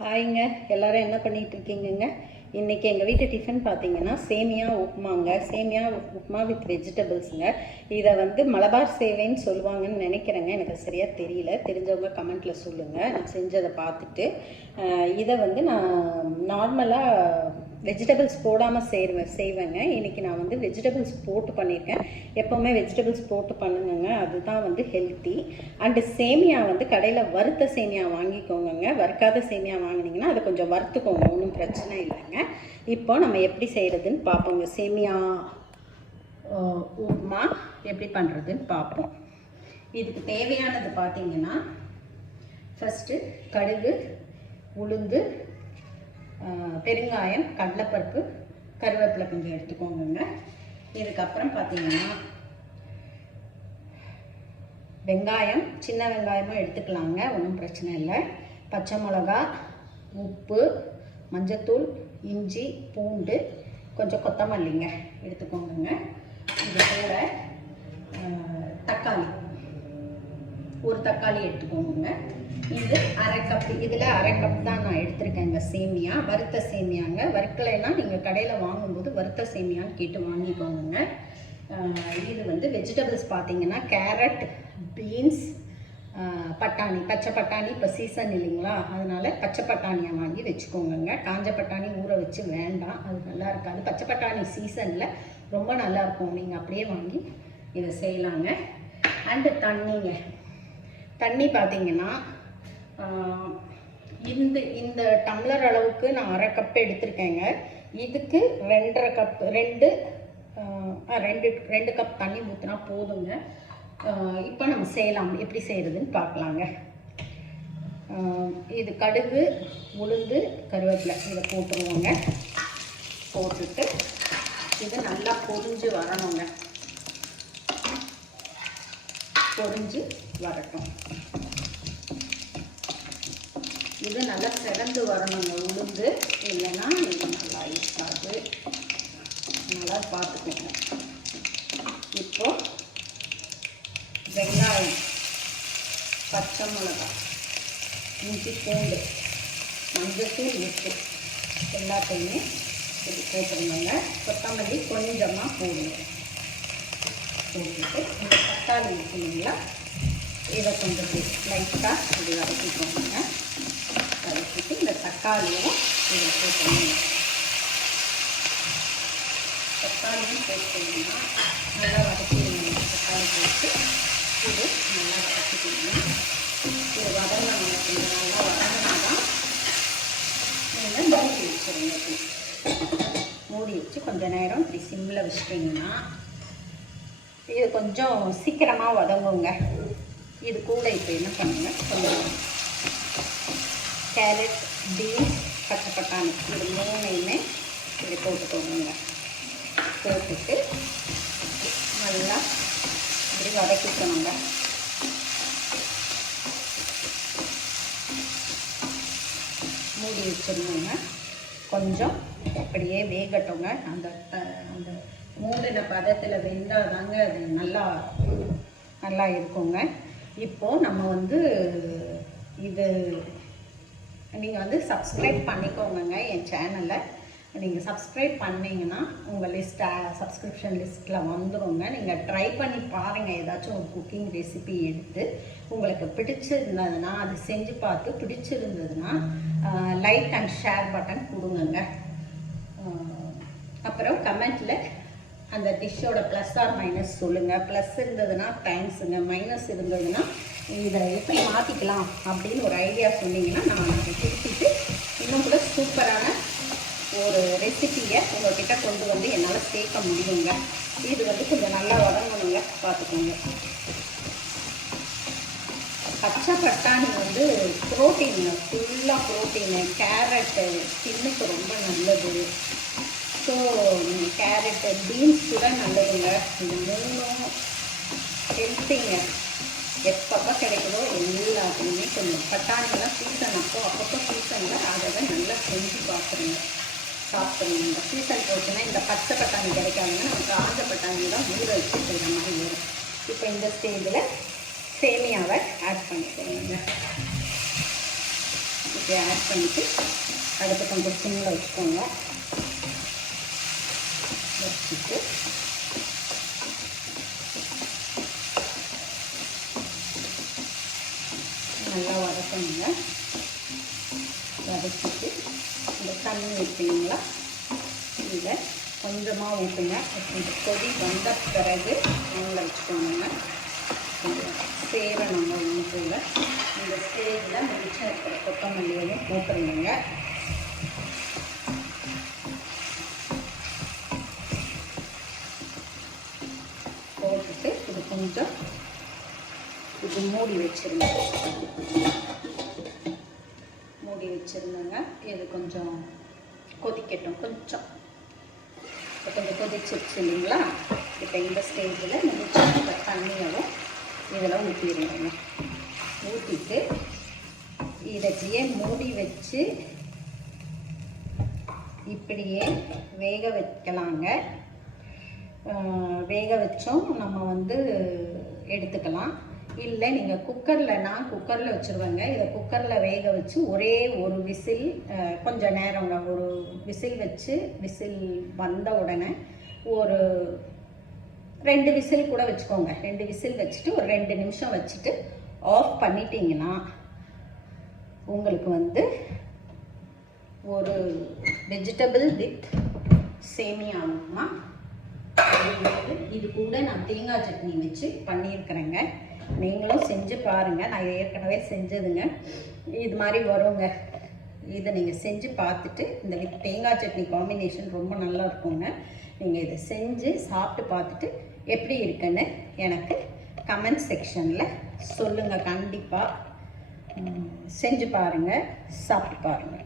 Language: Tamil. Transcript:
ஹாய்ங்க, எல்லோரும் என்ன பண்ணிகிட்ருக்கீங்கங்க? இன்றைக்கி எங்கள் வீட்டு டிஃபன் பார்த்தீங்கன்னா சேமியா உப்புமாங்க. சேமியா உப்புமா வித் வெஜிடபிள்ஸுங்க. இதை மலபார் சேவைன்னு சொல்லுவாங்கன்னு நினைக்கிறேங்க. எனக்கு சரியாக தெரியல. தெரிஞ்சவங்க கமெண்ட்டில் சொல்லுங்கள். நான் செஞ்சதை பார்த்துட்டு இதை நான் நார்மலாக வெஜிடபிள்ஸ் போடாமல் செய்வேங்க. இன்றைக்கி நான் வெஜிடபிள்ஸ் போட்டு பண்ணியிருக்கேன். எப்போவுமே வெஜிடபிள்ஸ் போட்டு பண்ணுங்க, அதுதான் ஹெல்த்தி. அண்டு சேமியா கடையில் வறுத்த சேமியா வாங்கிக்கோங்க. வறுக்காத சேமியா வாங்கினீங்கன்னா அதை கொஞ்சம் வறுத்துக்கோங்க, ஒன்றும் பிரச்சனை இல்லைங்க. இப்போ நம்ம எப்படி செய்கிறதுன்னு பார்ப்போங்க. சேமியா உப்புமா எப்படி பண்ணுறதுன்னு பார்ப்போம். இதுக்கு தேவையானது பார்த்தீங்கன்னா ஃபஸ்ட்டு கடுகு, உளுந்து, பெருங்காயம், கடலைப்பருப்பு, கருவேப்பிலை கொஞ்சம் எடுத்துக்கோங்க. இதுக்கப்புறம் பார்த்தீங்கன்னா வெங்காயம், சின்ன வெங்காயமும் எடுத்துக்கலாங்க, ஒன்றும் பிரச்சனை இல்லை. பச்சை மிளகா, உப்பு, மஞ்சத்தூள், இஞ்சி, பூண்டு, கொஞ்சம் கொத்தமல்லிங்க எடுத்துக்கோங்க. இது கூட தக்காளி, ஒரு தக்காளி எடுத்துக்கோங்க. இது அரை கப், இதில் அரை கப் தான் நான் எடுத்துருக்கேங்க சேமியா. வறுத்த சேமியாங்க. வறுக்கலைன்னா நீங்கள் கடையில் வாங்கும்போது வறுத்த சேமியான்னு கேட்டு வாங்கிக்கோங்க. இது வெஜிடபிள்ஸ் பார்த்தீங்கன்னா கேரட், பீன்ஸ், பட்டாணி, பச்சை பட்டாணி இப்போ சீசன் இல்லைங்களா, அதனால் பச்சை பட்டாணியை வாங்கி வச்சுக்கோங்க. காஞ்ச பட்டாணி ஊற வச்சு வேண்டாம், அது நல்லா இருக்காது. பச்சை பட்டாணி சீசனில் ரொம்ப நல்லாயிருக்கும், நீங்கள் அப்படியே வாங்கி இதை செய்யலாங்க. அண்டு தண்ணிங்க. தண்ணி பார்த்தீங்கன்னா இந்த டம்ளர் அளவுக்கு நான் அரை கப் எடுத்திருக்கேங்க. இதுக்கு 2.5 கப், ரெண்டு கப் தண்ணி ஊற்றினா போதுங்க. இப்போ நம்ம செய்யலாம், எப்படி செய்கிறதுன்னு பார்க்கலாங்க. இது கடுகு, உளுந்து, கருவேப்பிலை இதை போட்டுருவோங்க. போட்டுட்டு இது நல்லா பொரிஞ்சு வரணுங்க. பொரிஞ்சு வரட்டும். இது நல்லா செவந்து வரணுங்க உளுந்து, இல்லைன்னா இது நல்லா இருக்காது. நல்லா பார்த்துக்கோங்க. இப்போ வெங்காயம், பச்சை மிளகாய், இஞ்சி, பூண்டு, மஞ்சத்தூள், உப்பு எல்லாத்தையுமே இது போட்டுருங்க. கொத்தமல்லி கொஞ்சமாக போடுங்க. போட்டுட்டு இந்த தக்காளி இருக்குங்களா, இதை கொஞ்சம் லைட்டாக இது வதக்கிக்கோங்க. வதக்கிட்டு இந்த தக்காளியும் இதை போட்டுருங்க. தக்காளியும் போட்டுங்கன்னா நல்லா வதக்கிடுங்க. தக்காளி போட்டு இது நல்லா வதக்கிடுங்க. இது வதங்கணும், கொஞ்சம் நல்லா வதங்கினாதான் நீங்கள் மூடி வச்சுருங்க. மூடி வச்சு கொஞ்சம் நேரம் இப்படி சிம்மில் வச்சிட்டிங்கன்னா இது கொஞ்சம் சீக்கிரமாக வதங்குங்க. இது கூட இப்போ என்ன பண்ணுங்க, கொஞ்சம் கேரட், பீன்ஸ், பச்சை பட்டாணி இது மூணையுமே இப்படி போட்டுக்கோங்க. போட்டுட்டு நல்லா இப்படி வதக்கிக்கணுங்க. மூடி வச்சிடணுங்க. கொஞ்சம் அப்படியே வேகட்டுங்க. அந்த மூடின பதத்தில் வெந்தால் தாங்க அது நல்லா இருக்குங்க. இப்போது நம்ம இது நீங்கள் சப்ஸ்கிரைப் பண்ணிக்கோங்க. என் சேனலை நீங்கள் சப்ஸ்கிரைப் பண்ணிங்கன்னா உங்கள் சப்ஸ்கிரிப்ஷன் லிஸ்ட்டில் வந்துடுங்க. நீங்கள் ட்ரை பண்ணி பாருங்கள். ஏதாச்சும் ஒரு குக்கிங் ரெசிபி எடுத்து உங்களுக்கு பிடிச்சிருந்ததுன்னா, அது செஞ்சு பார்த்து பிடிச்சிருந்ததுன்னா லைக் அண்ட் ஷேர் பட்டன் கொடுங்க. அப்புறம் கமெண்ட்டில் அந்த டிஷ்ஷோட ப்ளஸ் ஆர் மைனஸ் சொல்லுங்கள். ப்ளஸ் இருந்ததுன்னா தேங்க்ஸுங்க, மைனஸ் இருந்ததுன்னா இதை எப்படி மாற்றிக்கலாம் அப்படின்னு ஒரு ஐடியா சொன்னீங்கன்னா நான் அதை திருப்பிட்டு இன்னும் கூட சூப்பரான ஒரு ரெசிபியை உங்கள்கிட்ட கொண்டு என்னால் சேர்க்க முடியுங்க. இது கொஞ்சம் நல்லா வதங்கணுங்க, பார்த்துக்கோங்க. பச்சை பட்டாணி ப்ரோட்டீன், ஃபுல்லாக ப்ரோட்டீனு. கேரட்டு ஸ்கின்னுக்கு ரொம்ப நல்லது. ஸோ கேரட்டு, பீன்ஸ் கூட நல்லதுங்க. இது மூணும் ஹெல்த்திங்க. எப்பப்போ கிடைக்குதோ எல்லாத்துலேயுமே கொஞ்சம் பட்டாணிலாம் சீசன் அப்பப்போ சீசனில் அதை நல்லா செஞ்சு சாப்பிடுங்க. சீசன் போச்சுன்னா இந்த பச்சை பட்டாணி கிடைக்காதுங்க, நம்ம காஞ்ச பட்டாணி தான் ஊற வச்சு செய்கிற மாதிரி வரும். இப்போ இந்த ஸ்டேஜில் சேமியாவை ஆட் பண்ணிக்கோங்க. இதை ஆட் பண்ணிவிட்டு அடுத்து கொஞ்சம் சிம்மில் வச்சுக்கோங்க. வச்சுட்டு நல்லா வதக்கணுங்க. வதக்கிட்டு இந்த தண்ணி ஊற்றிங்களா இதை கொஞ்சமாக ஊற்றுங்க. கொஞ்சம் கொதி வந்த பிறகு நல்லா வச்சுக்கோங்க. கொஞ்சம் சேரணுங்க ஒன்றுக்குள்ள. இந்த ஸ்டேஜில் மிச்சம் இருக்கிற கொத்தமல்லியையும் போட்டுருங்க. போட்டுட்டு இது கொஞ்சம் இது மூடி வச்சுருந்தேங்க. இது கொஞ்சம் கொதிக்கட்டும். கொஞ்சம் கொதிச்சிருச்சு இல்லைங்களா? இப்போ இந்த ஸ்டேஜில் முடிச்ச இந்த தண்ணியவும் இதெல்லாம் ஊற்றிடுங்க. ஊற்றிட்டு இதையே மூடி வச்சு இப்படியே வேக வைக்கலாங்க. வேக வச்சோம் நம்ம வந்து எடுத்துக்கலாம். இல்லை நீங்கள் குக்கரில், நான் குக்கரில் வச்சுருவேங்க. இதை குக்கரில் வேக வச்சு ஒரே ஒரு விசில், கொஞ்சம் நேரங்க, ஒரு விசில் வச்சு விசில் வந்த உடனே ஒரு 2 விசில் கூட வச்சுக்கோங்க. 2 விசில் வச்சுட்டு ஒரு 2 நிமிஷம் வச்சுட்டு ஆஃப் பண்ணிட்டீங்கன்னா உங்களுக்கு வந்து ஒரு வெஜிடபிள் வித் சேமியா உப்புமா. இது கூட நான் தேங்காய் சட்னி வச்சு பண்ணியிருக்கிறேங்க. நீங்களும் செஞ்சு பாருங்கள். நான் ஏற்கனவே செஞ்சதுங்க. இது மாதிரி வருங்க. இதை நீங்கள் செஞ்சு பார்த்துட்டு இந்த வித் தேங்காய் சட்னி காம்பினேஷன் ரொம்ப நல்லா இருக்குங்க. நீங்கள் இதை செஞ்சு சாப்பிட்டு பார்த்துட்டு எப்படி இருக்குன்னு எனக்கு கமெண்ட் செக்ஷனில் சொல்லுங்கள். கண்டிப்பாக செஞ்சு பாருங்கள், சாப்பிட்டு பாருங்கள்.